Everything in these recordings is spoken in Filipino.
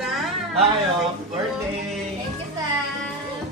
Dan. Happy birthday. Thank you, Sam.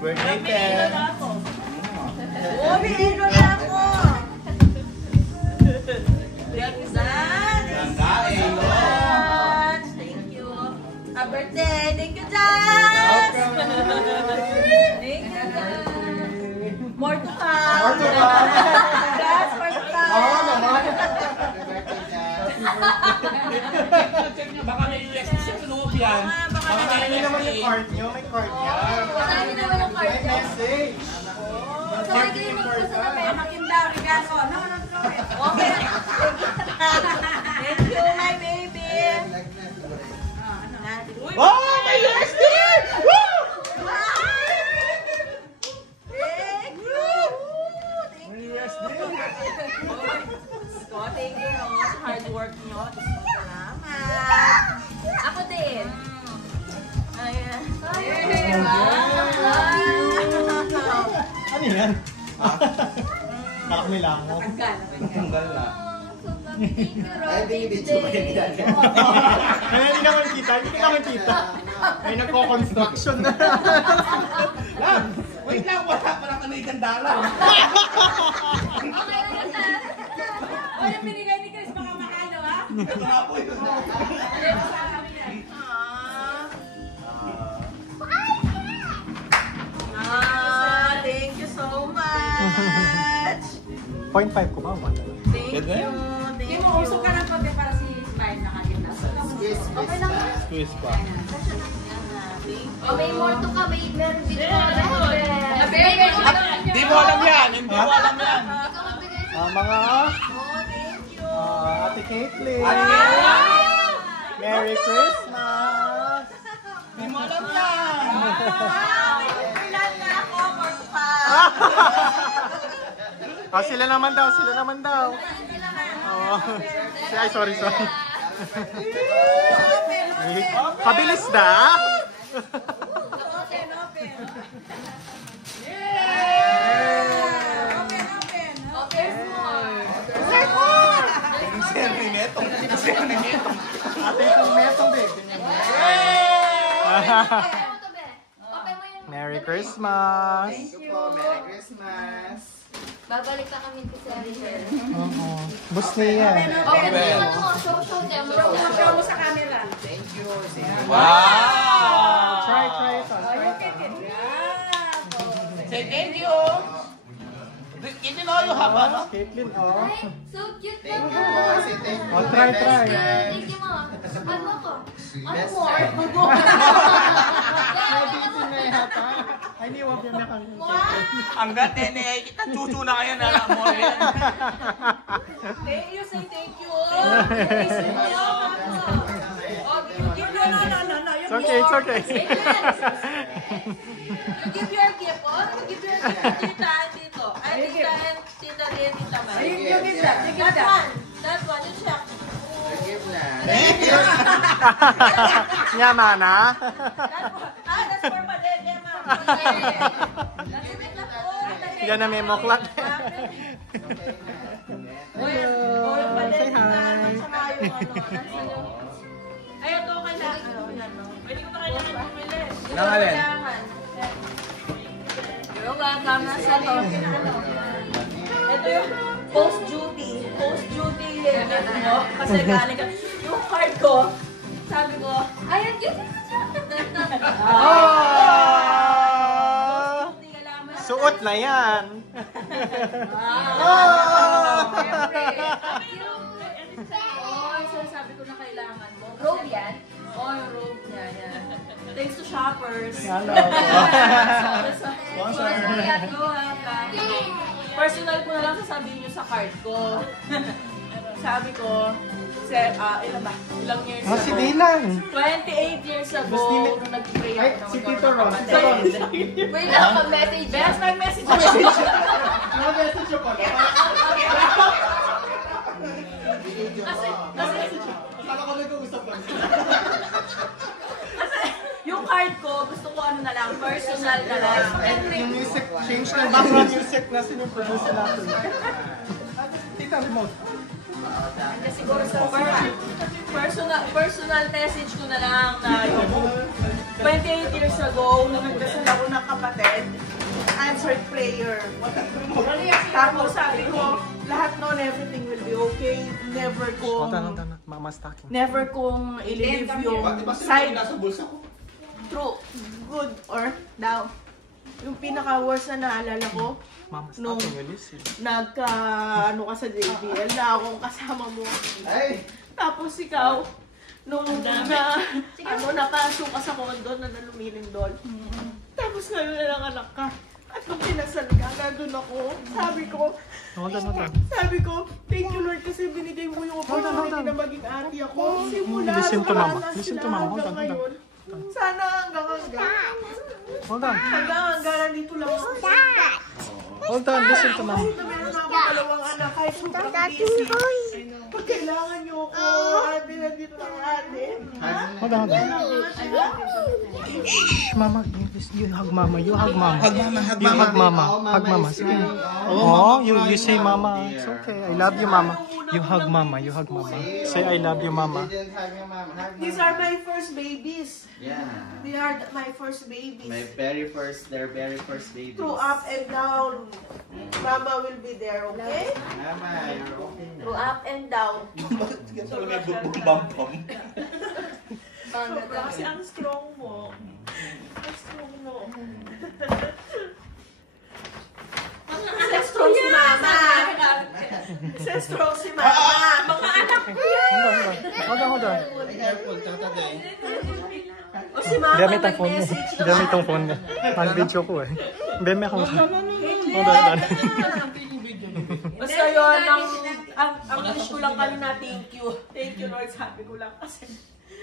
Birthday, Ted. Oh, binilo na ako. Thank you, Dan. Thank you. Happy birthday. Thank you, Jazz. Thank you, Jazz. More to come. More to come. Jazz, more to come. Oo naman. Baka may US sa loob yan. Baka Hindi naman yung card nyo. May card yan. Marami naman ang card May niya. message. So, may clinic ko sa namin. Makinda, regalo. No, throw it. Okay. Thank you, my baby. Oh, may USD! Woo! Thank you. May USD. Thank you sa hard work nyo. Salamat. Ako din. Ayan. Ano yan? Nakakamila mo. Tanggal na. Thank you, Ay, binibidyo ba yung ginagawa? Ay, hindi naman kita. Hindi ka naman kita. May nagko-construction na. Lang, wait lang, wala pa lang kanay gandala. Okay na sa. O, yung binigay ni Chris, baka makano, ha? Ito nga po yun. Thank you so much. 0.5 ko ba? Thank you. Hindi mo, usok ka ng konti para si Smile nakakita. Okay lang. Squeeze pa. Oh, may more to ka. Meron dito ka. Hindi mo alam yan, hindi mo alam yan. Ikaw magbigay sa Mga Oh, thank you. Ate Caitlyn. Wow! Merry Christmas! Hindi mo alam yan. Ilan na ako, more to Oh, sila naman daw, sila naman daw. Oh. Ay, sorry. Pabilis na. Open. Okay, more. Sino ni Netong? Sino ni Netong? Ate itong metong din. Okay mo yung... Merry Christmas! Thank you po. Merry Christmas. Babalik na kami sa River. Oo. Bus niya. Okay, ano mo? Show demo. Show mo sa camera. Thank you. Wow! Try ito. Say thank you. Hindi na yung haba, no? Caitlyn, oh. Ay, so cute na Thank mo. you po. Say thank you. Oh, try. Thank you, mo. Ano ko? Ano more? Naditin na yata. Ay, niwag yun na kami. Ang ganda eh, kita chuchu na kayo na mo rin. Thank you, say thank you. Thank you. No. It's okay. You give your gift, oh. You give your gift to Tita dito. Ay, Tita din, Tita May. You give that. You give that. That one, you check. Give na. Thank you. Yaman, ha? That's for Padete, ma'am. Yan na memo clock. Say hi. Ay, ito kailangan. Pwede ko pa kailangan bumili. Nangalin? You're welcome. Nasa to. Ito yung post-duty. Post-duty gift mo. Kasi galing ka. Yung card ko, sabi ko, Ayan, cute. Suot na yan. so sabi ko na kailangan mo. Robe yan. Oh, yung robe niya. Yan. Thanks to shoppers. Hello. Sponsor. Personal ko na lang sasabihin nyo sa card ko. Sabi ko, ilan ba? Ilang years ago? Si Dylan. 28 years ago, nung nag-pray ako Ay, na si magkaroon Tito Ron. ng Tito Ron. kapatid. Wait lang, pag-message. Best nag-message ako. Naka-message ako. Kasi, Akala ko nag-uusap lang. yung card ko, gusto ko ano na lang, personal na lang. Yung music, change na background music na siniproduse natin. Tita, remote. Kasi siguro sa personal message ko na lang na yun. 28 years ago, nung nagdasal ako ng kapatid, answered prayer. Tapos sabi ko, lahat nun, everything will be okay. Never kong ililive yung side true, good or down. Yung pinaka-worst na naalala ko, nung ano ka sa JBL na akong kasama mo. Ay! Tapos ikaw, nung napasok ka sa condo na lumilindol. Tapos ngayon na lang anak ka. At nung pinasal ka, nandun ako. Sabi ko, thank you Lord kasi binigay mo yung opportunity na maging ate ako. Simula hanggang ngayon. Sana hanggang nandito lang ako. Hold on, listen to mama. Kahit na meron ako dalawang anak, kahit sobrang busy. Pag kailangan niyo ako, ate, nandito lang ate. Hold on. Shh, mama, you hug mama. You hug mama. Hug mama. Sige. Oh, you say mama. It's okay. I love you, mama. You hug mama. Say I love you, mama. These are my first babies. Yeah. They are my first babies. Their very first babies. Through up and down, mama will be there, okay? Mama, you're okay Through na. up and down. Bangga Kasi ang strong mo. Ang strong mo. Kasi strong si mama. Kasi strong si mama. Mga anak ko yan. Hold on. O si mama nag-message na. Dami itong phone niya. Pang-video ko eh. Beme ako. Hold on. Basta yun, ang wish ko lang kayo na thank you. Thank you Lord, sabi ko lang. Kasi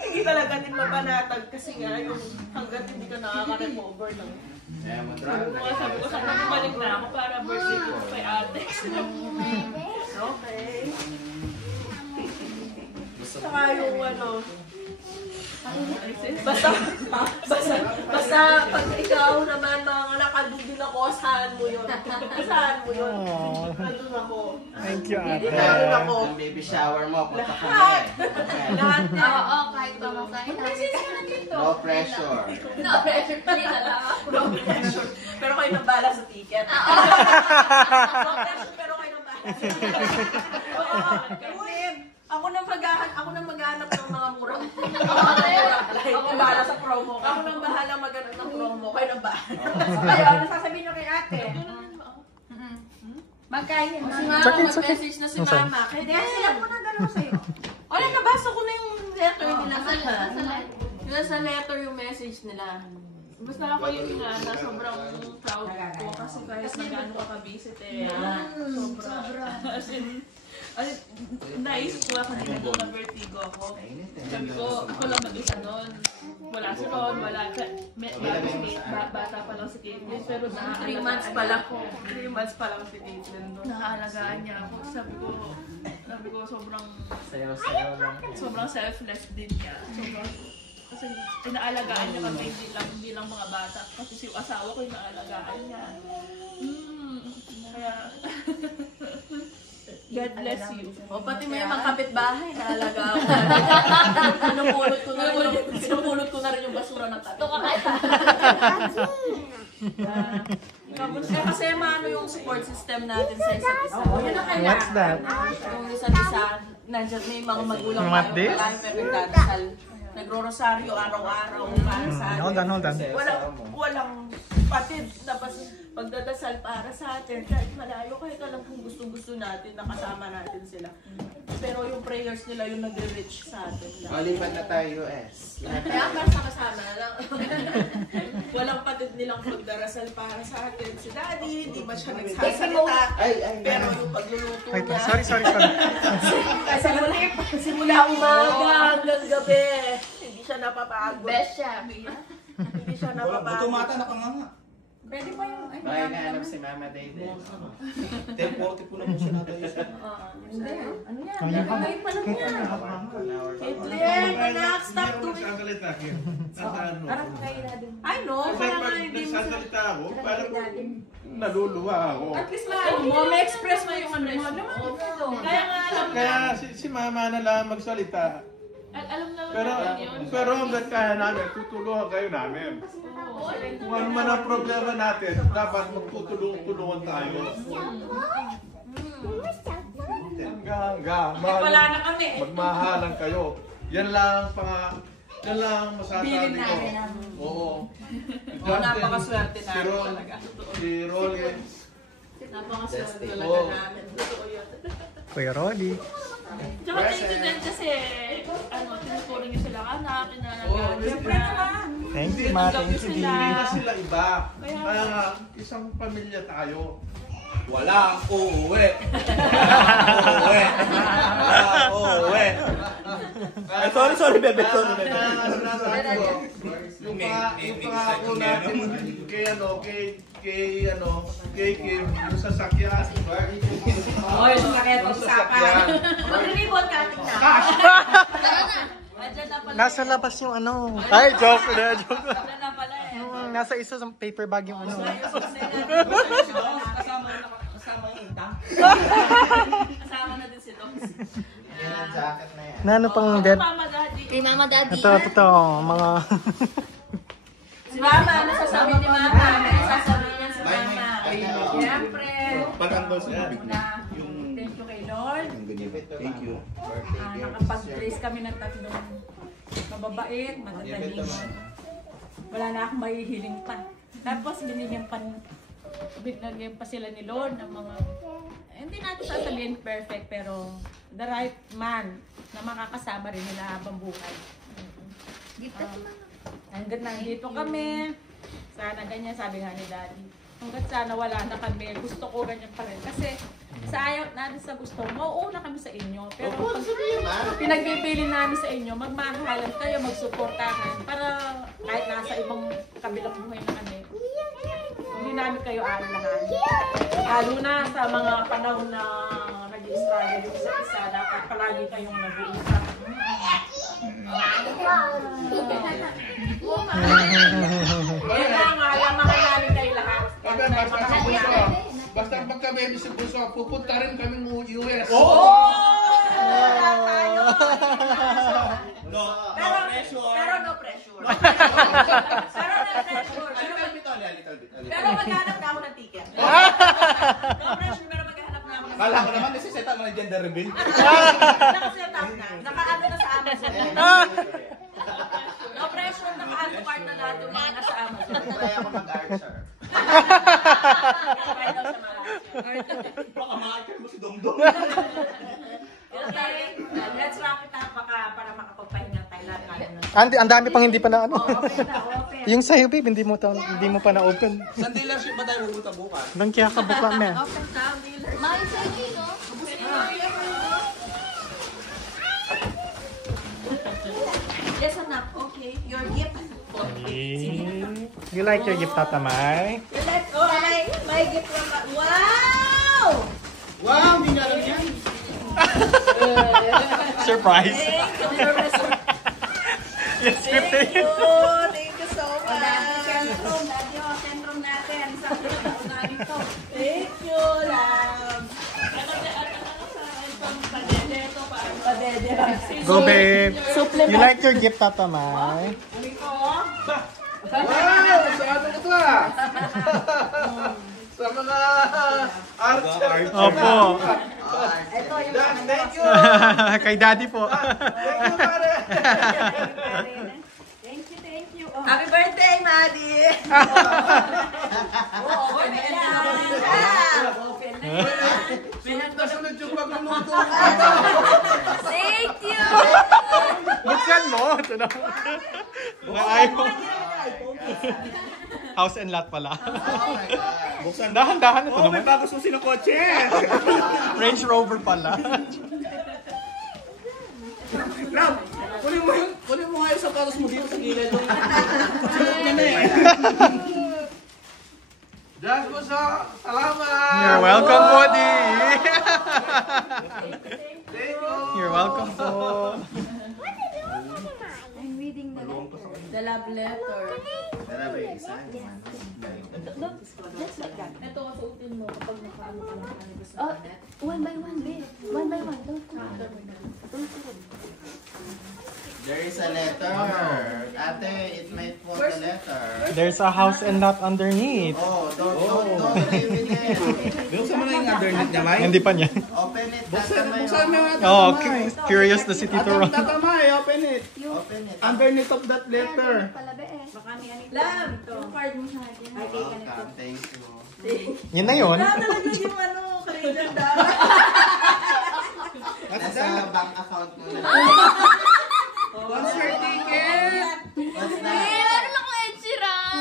hindi talaga din mapanatag kasi nga yung hanggat hindi ka nakaka-recover lang. Sabi ko, sana bumalik na ako para birthday ko kay ate. Okay. Saka yung basta pag ikaw naman mga nakadugin ako, saan mo yun? Nandun ako. Thank you, ate. Nandun ako. Ang baby shower mo, punta Lahat. kami. Lahat na. Oo, kahit pamakain namin. No pressure. No pressure. Pali na lang. No pressure. Pero kayo nang bala sa ticket. No pressure, pero kayo nang bala sa ticket. Ako nang maghanap ng mga murang flight. Ako bala sa promo. Ako nang bahala maghanap ng promo. Kayo nang bahala. Kaya, ano sasabihin nyo kay ate? Magkain na. Si mama, mag-message na si mama. Kaya Kaya sila po na dalawa sa'yo. wala, nabasa ko na yung letter nila. Nasa Nasa letter yung message nila. Basta ako yung na sobrang proud ko kasi kahit nag-ano ka ka-visit eh. Sobrang. As in, naisip ko ako din na vertigo ako. Sabi ko, ako lang mag-isa nun. Wala si Ron, wala. Bata pa lang si Caitlyn, pero 3 months pa lang ko. 3 months pa lang si Caitlyn. Nahaalagaan niya ako. Sabi ko, sobrang selfless din niya. Kasi inaalagaan niya kami, hindi lang mga bata. Kasi si asawa ko inaalagaan niya. Kaya, God bless you. O pati may mga kapitbahay, naalagaan ko. Sinupulot ko na rin yung basura ng tabi. Kasi maano yung support system natin sa isa't isa. What's that? Yung isa't isa, nandiyan may mga magulang What this? pero nagdadasal. Nagro-rosaryo araw-araw para sa atin. Hold on. Walang patid na pagdadasal para sa atin. Kahit malayo, kahit alam kung gusto natin, nakasama natin sila. Pero yung prayers nila yung nagre-reach sa atin. Lipat na tayo, US. Kaya para sama-sama na lang. Walang patid nilang pagdarasal para sa atin. Si Daddy, hindi ba siya nagsasalita? Pero yung pagluluto Wait, niya. sorry. Simula umaga hanggang gabi. Hindi siya napapagod. Best siya. Hindi siya napapagod. Tumata na kanganga. Pwede pa yung... Baka nahanap si Mama David. 10:40 po na po siya natin. Hindi. Ano yan? Ayun pa. Ngayon pa lang yan. Caitlyn, anak, stop doing... Parang kayo na din. I know, kaya nga hindi mo siya... Nagsasalita ako. Parang naluluwa ako. At least ma-express mo yung ano mo. Kaya nga alam na. Kaya si mama na lang magsalita. Alam na Pero natin yun. pero hanggat kaya namin, tutulungan kayo namin. Kung ano man ang problema natin, dapat magtutulungan tayo. Hanggang Wala na kami. magmahalan kayo. Yan lang masasabi ko. Oo. napakaswerte Si namin Ron, talaga. si Rollins, Napakaswerte Destico. talaga namin. Totoo yun. Kuya Rolly. Tsaka thank you din kasi, tinuturing niyo sila anak, Oo, Siyempre naman. Thank you, ma. Thank you, hindi Dee. na sila iba. Kaya nga, isang pamilya tayo. Walang uuwi. Walang uuwi. Sorry, bebe. Sorry, bebe. Yung pangako natin kay Kim, yung sasakyan. Oy, sakit ang usapan. Mag-ribbon cutting na. Andyan na pala. Nasa labas yung ano. Ay, joke na, joke. Andyan na pala eh. Yung nasa isa sa paper bag yung ano. Kasama yung intang. Kasama na din si Doms. Yan ang jacket na yan. Na ano pang dead? Mama, daddy. Kay Mama Daddy. Ito, mga... Si Mama, ano sasabihin ni Mama? Ano sasabihin niya si Mama? Siyempre. Pag-andol sa bibig Una, thank you kay Lord. Thank you. Nakapag-trace kami ng tatlong mababait, matataling. Wala na akong mahihiling pa. Tapos binigyan pa sila ni Lord ng mga, hindi natin sasabihin perfect, pero the right man na makakasama rin nila habang buhay. Hanggat nandito kami, sana ganyan, sabi nga ni Daddy. Hanggat sana wala na kami, gusto ko ganyan pa rin. Kasi sa ayaw natin sa gusto, mauuna kami sa inyo. Pero pag pinagbibili namin sa inyo, magmahalan kayo, magsuportahan para kahit nasa ibang kabilang buhay na kami, hindi namin kayo aalahan. Lalo na sa mga panahon na nag-i-struggle yung isa't isa, dapat palagi kayong nag-iisap. Kaya nga, alamahan namin kayo lahat. Basta pag kami si Puso, pupunta rin kaming US. Pero no pressure. Pero maghanap na ako ng ticket. No pressure, pero maghanap na ako ng Kala ko naman, nasiseta mo ng gender reveal. Nakasetap na. Nakaano na sa Amazon. No pressure, naka-ano card na lahat yung mga nasa Amazon. Try ako mag-archer. Kaya daw siya marami. Baka ma-archer mo si Dongdong. Okay, let's wrap it up para makapagpahinga tayo lahat. Ang dami pang hindi pa na ano. Open na, open. Yung sa'yo, babe, hindi mo pa na-open. Saan dealership ba tayo pupunta bukas? Nang kaya ka bukla, me. Mahal sa inyo, no? Yes, anak. Okay, your gift. You like your gift, Tata Mai? You like, my gift naman. Wow! Wow, hindi nga lang yan. Surprise! Yes, Thank you so much. Sentrum natin. Sa unahin to. Thank you, love. Padede. Go, babe. You like your gift, Tata Mai? Wow! Sa ano ko to ah? Sa mga archer. Opo. Ito yung Dad, thank you! Kay daddy po. Thank you, pare! Thank you. Oh. Happy birthday, Maddie! Open na yan. Kasunod yung pagluluto. Thank you! Buksan mo. Ito na. Mga ayaw. House and lot pala. Buksan. Dahan-dahan ito Oh, may naman. bago susi ng kotse. Range Rover pala. Love, kunin mo nga yung sapatos mo dito sa gilid. Sunod niya na eh. Diyos ko sa salamat! You're welcome, Buddy. Thank you! You're welcome po. I'm reading the letter. The love letter. Dala ba yung isa? Look, just like that. Ito, suotin mo kapag nakaano ka ng anniversary. Oh, one by one, babe. One by one. Don't There is a letter. Ate, it might want a letter. There's a house and lot underneath. Oh, don't play with it. Buksan mo na yung underneath niya, May. Hindi pa niya. Open it, tatamay. Buksan mo yung Oh, tatamay. curious na si Tito Ron. Tatamay, open it. Open it. Underneath of that letter. palabe eh. Love, yung card mo sa akin. Welcome, thank you. Yun na yun. Talaga yung ano, Canadian dollar. Nasa bank account mo na. Concert ticket. What's Eh, that? ano lang ko Ed Sheeran?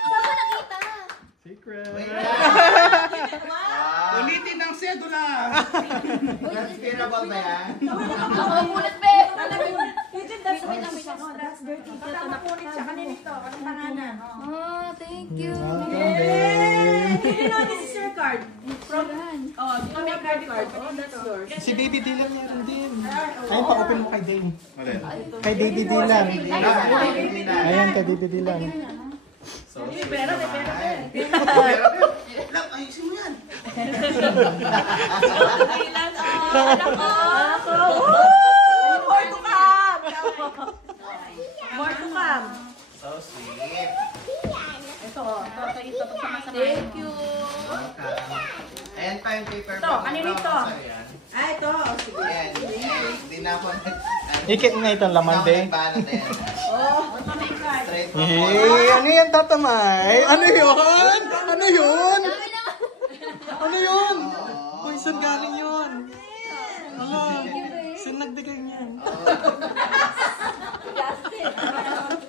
Saan mo nakita? Secret. Wow. Ulitin ang sedula. Transferable ba yan? Ako mulat, be. Oh, thank you. This is your card. Oh, di ba may card card? Oh, that's yours. Si Baby Dylan meron din. Ayun, pa-open mo kay Dane. Kay Baby Dylan. Ayan, kay Baby Dylan. So, pero. Lang, ayusin mo yan. Ilan? Anak ko. More to come. More to come. So sweet. Ito, ito pagsama-sama. Thank you. Welcome. Ayan pa yung paper Ito, bag. ano nito? Yan. Ah, ito. Sige. Ayan. Hindi na ako Ikit na itong laman, Dane. nagbalot yan. Oh, ito may card. Straight from Eh, ano yan, tatamay? Ano yun? Ano yun? Dami naman. Ano yun? Oh. Uy, saan galing yun? Hala, saan nagbigay niyan?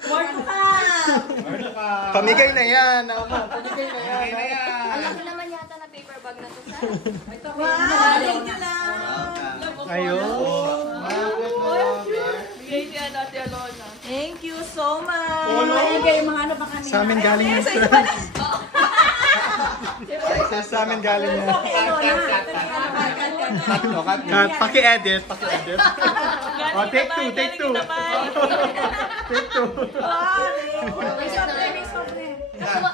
More to come. Pamigay na yan. Pamigay na yan. Alam ko naman yata na paper bag na to sa. Wow, thank you na. Welcome. Ayun. Bigay niya natin Alona. Thank you so much. Maligay yung mga ano pa kanina. Sa amin galing yan. Sa amin galing yan. Paki-edit. Paki-edit. Oh, take two. Take two. Take two.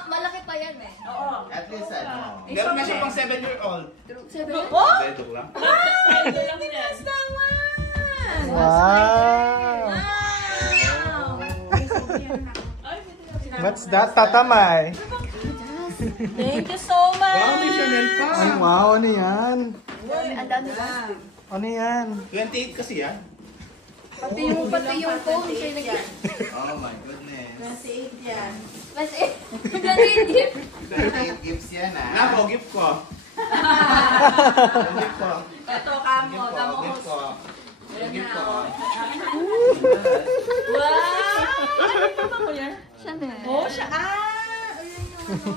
Malaki pa yan eh. At least ano. Meron na siya pang 7-year-old. Oh! Joke lang. Ito lang yan. Wow. What's that, tatamay? Thank you so much. Wow, may Chanel pa. Ay, wow. Ano yan? Ang dami pa. Ano yan? 28 kasi yan. Pati yung phone siya nag- Oh my goodness. 28 yan. Mas eh. Ganun yun. 38 gifts yan ah. Ako, gift ko. Gift ko. Ito, kamo. Gift ko. Kamo. Gift ko. Gift ko. Wow! Ano ba mo yan? Siya na. Oh, siya. Ayun yung ano.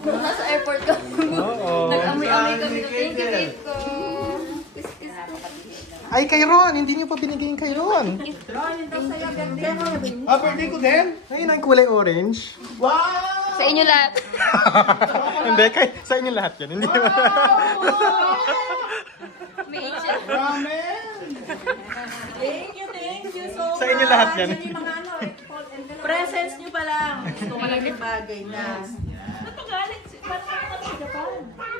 Nung nasa airport ko. Oo. Nag-amoy-amoy kami. Thank you, babe ko. Kiss ko. Ay, kay Ron. Hindi niyo pa binigay kay Ron. Ah, birthday ko din. Ayun ang kulay orange. Wow! Sa inyo lahat. Hindi, sa inyo lahat yan. Hindi naman. May siya. Ramen! Thank you so much. Sa inyo lahat yan. Presents nyo pa lang. Gusto ko lang yung bagay na. Ano pa galing? Parang sa Japan.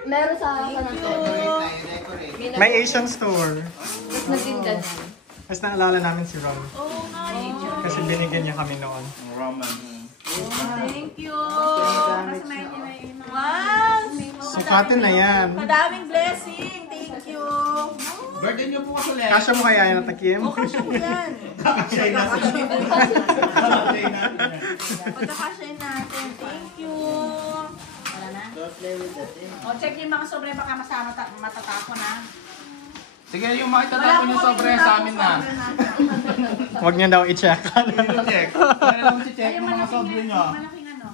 Meron sa kanang Decorate tayo, decorate. May Asian store. Tapos natinda na. Tapos naalala namin si Ron. Oo nga. Kasi binigyan niya kami noon. Ramen. Thank you. Wow! Sukatin na yan. Madaming blessing. Thank you. Birthday niyo po kasi ulit. Kasya mo kaya yan, Takim? Kasya ko yan. Kakashay natin. Kakashay natin. Pagkakasya natin. Thank you. Wala na? O, check yung mga sobre baka masama matatapon na. Sige, yung mga itatapon yung sobre sa amin na. Huwag niya daw i-check. Check. Kaya lang si-check yung mga sobre nyo. Malaking ano?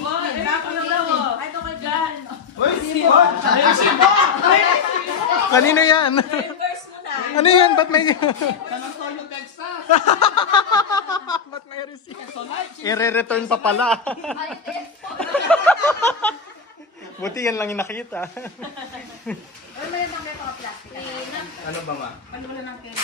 Oh, Tapos yung daw. Ay, ito kay Jan. Uy, sibo! Kanino yan? Reverse mo na. Ano yan? Ba't may... San Antonio, Texas! Ba't may receipt? I-re-return pa pala. Ayun eh. Buti yan lang yung nakita. Ay, may mga plastic. Ano ba ma? Pagwala ng kaya.